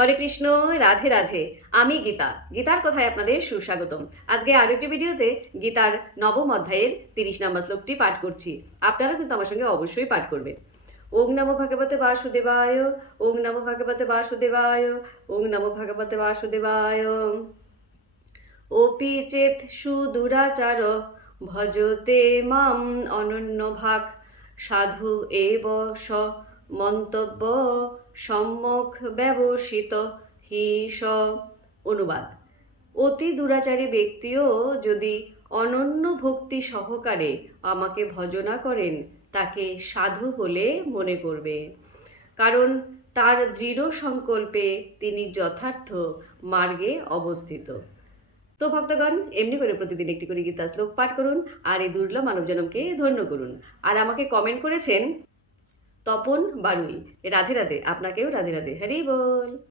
হরে কৃষ্ণ, রাধে রাধে। আমি গীতা, গীতার কথায় আপনাদের সুস্বাগতম। আজকে আরও একটি ভিডিওতে গীতার নবম অধ্যায়ের 30 নম্বর শ্লোকটি পাঠ করছি। আপনারা কিন্তু আমার সঙ্গে অবশ্যই পাঠ করবেন। ওং নমো ভগবতে বাসুদেবায়, ওং নমো ভগবতে বাসুদেবায়, ওং নমো ভগবতে বাসুদেবায়। অপি চেত সুদুরাচার ভজতে মাম অনন্য ভাগ সাধু এব স মন্তব্য সম্যক ব্যবসিত হি স। অনুবাদ: অতি দুরাচারী ব্যক্তিও যদি অনন্য ভক্তি সহকারে আমাকে ভজনা করেন তাকে সাধু বলে মনে করবে, কারণ তার দৃঢ় সংকল্পে তিনি যথার্থ মার্গে অবস্থিত। তো ভক্তগণ, এমনি করে প্রতিদিন একটি করে গীতা শ্লোক পাঠ করুন আর এই দুর্লভ মানবজনমকে ধন্য করুন। আর আমাকে কমেন্ট করেছেন তপন বারুই, রাধে রাধে। আপনাকেও রাধে রাধে। হরি বল।